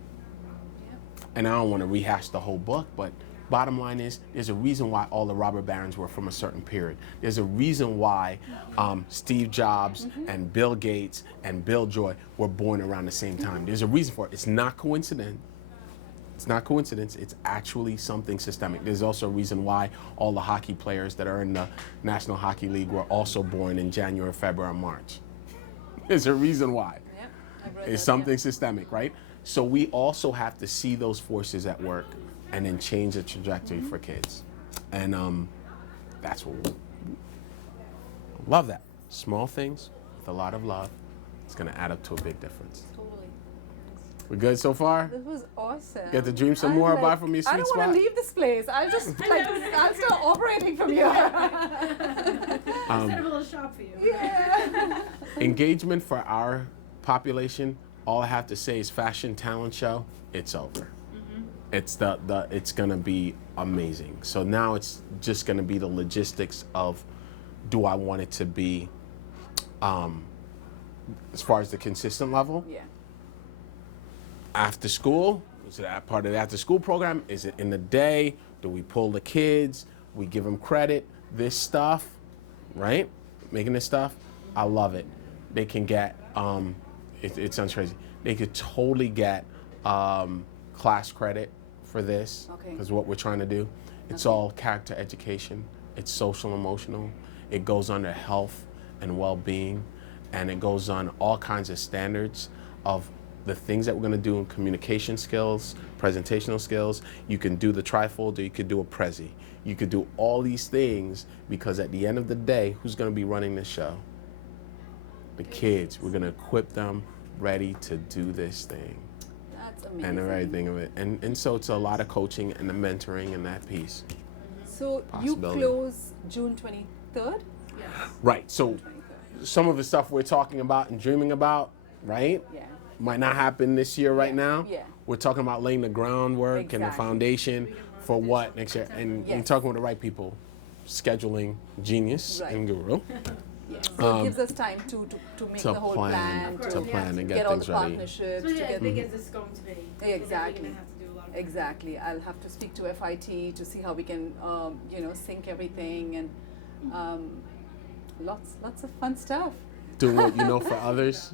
And I don't want to rehash the whole book, but bottom line is, there's a reason why all the robber barons were from a certain period. There's a reason why Steve Jobs and Bill Gates and Bill Joy were born around the same time. There's a reason for it. It's not coincidence. It's not coincidence. It's actually something systemic. There's also a reason why all the hockey players that are in the National Hockey League were also born in January, February, and March. There's a reason why. It's something systemic, right? So we also have to see those forces at work and then change the trajectory for kids. And that's what we love that. Small things with a lot of love. It's gonna add up to a big difference. We good so far? This was awesome. Get to dream some more about from your I sweet don't spot? want to leave this place. I'll just I'll start operating from here. Set up a little shop for you. Yeah. Engagement for our population, all I have to say is fashion talent show, it's over. It's it's gonna be amazing. So now it's just gonna be the logistics of, do I want it to be as far as the consistent level? Yeah. After school, is that part of the after school program? Is it in the day? Do we pull the kids? We give them credit? This stuff, right? Making this stuff, I love it. They can get, it sounds crazy. They could totally get class credit for this, because what we're trying to do. It's all character education. It's social emotional. It goes under health and well-being, and it goes on all kinds of standards of the things that we're going to do in communication skills, presentational skills. You can do the trifold, or you could do a Prezi. You could do all these things, because at the end of the day, who's going to be running this show? The kids. We're going to equip them ready to do this thing. That's amazing. And the right thing of it. And so it's a lot of coaching and the mentoring and that piece. So you Possibility. close June 23rd? Yes. Right. So 23rd. some of the stuff we're talking about and dreaming about, right, Yeah. might not happen this year right now. Yeah. We're talking about laying the groundwork and the Exactly. foundation for what next year. And you're Yes. talking with the right people, scheduling genius Right. and guru. Yes. So it gives us time to make to the whole plan, plan, to plan and get all the things ready. partnerships, So to yeah, get big as this is going to be. we're Exactly. definitely gonna have to do a lot of Exactly. I'll have to speak to FIT to see how we can, sync everything, and lots of fun stuff. Doing what you know for others,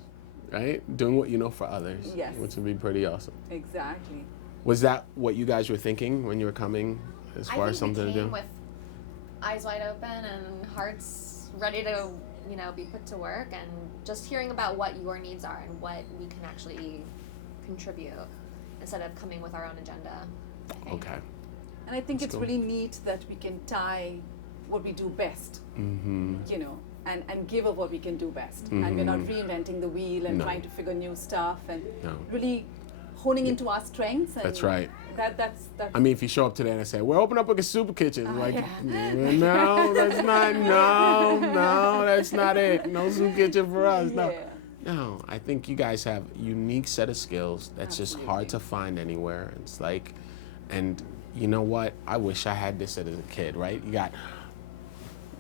right? Doing what you know for others, Yes. which would be pretty awesome. Exactly. Was that what you guys were thinking when you were coming, as I far as think something we to came do? with eyes wide open and hearts ready to, be put to work, and just hearing about what your needs are and what we can actually contribute instead of coming with our own agenda. I think. Okay. And I think That's it's cool. really neat that we can tie what we do best, Mm-hmm. and give of what we can do best. And we're not reinventing the wheel and No. trying to figure new stuff, and No. really honing into our strengths. And That's right. That's I mean, if you show up today and I say, we're opening up a super kitchen, like, yeah. no, that's not, no, that's not it. No soup kitchen for us. No. Yeah. No, I think you guys have a unique set of skills that's just hard to find anywhere. It's like, and you know what? I wish I had this as a kid, right? You got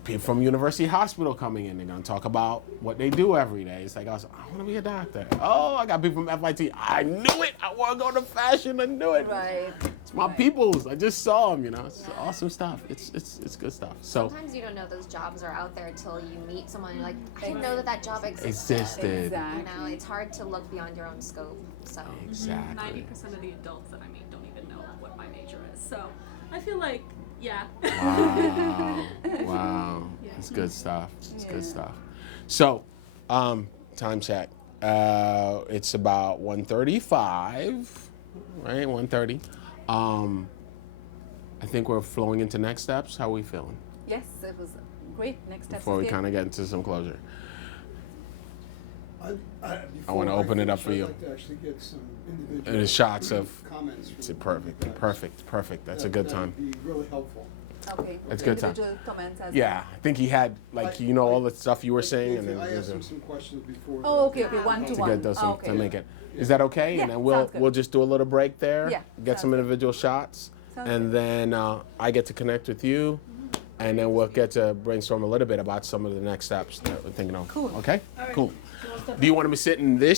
people from University Hospital coming in. They're going to talk about what they do every day. It's like, I want to be a doctor. Oh, I got people from FIT. I knew it. I want to go to fashion. I knew it. Right. It's my peoples. I just saw them, It's awesome stuff. It's good stuff. So Sometimes you don't know those jobs are out there until you meet someone and you're like, I didn't know that job existed. existed. Exactly. It's hard to look beyond your own scope. So Exactly. 90% of the adults that I meet don't even know what my major is. So I feel like, yeah. Wow. Wow. Yeah. It's good stuff. It's good Yeah. stuff. So, time check. It's about 1:35, right? 1:30. I think we're flowing into next steps. How are we feeling? Yes, it was great. Next step. Before we kind of get into some closure. I wanna open it up for you. I'd like to actually get some And individual the shots of comments. from it's you perfect, guys. perfect. That's a good time. That'd be really helpful. Okay. That's good time. Individual comments as Yeah, I think he had all the stuff you were saying, and then I there's asked a, him some questions before. Oh, okay, one to to one. get those some, Okay. to make it. Is that okay? Yeah, And then sounds good. we'll just do a little break there. Yeah, Get some sounds good. individual shots, Sounds and then I get to connect with you, and then we'll get to brainstorm a little bit about some of the next steps that we're thinking of. Cool. Okay. Cool. Do you want me to sit in this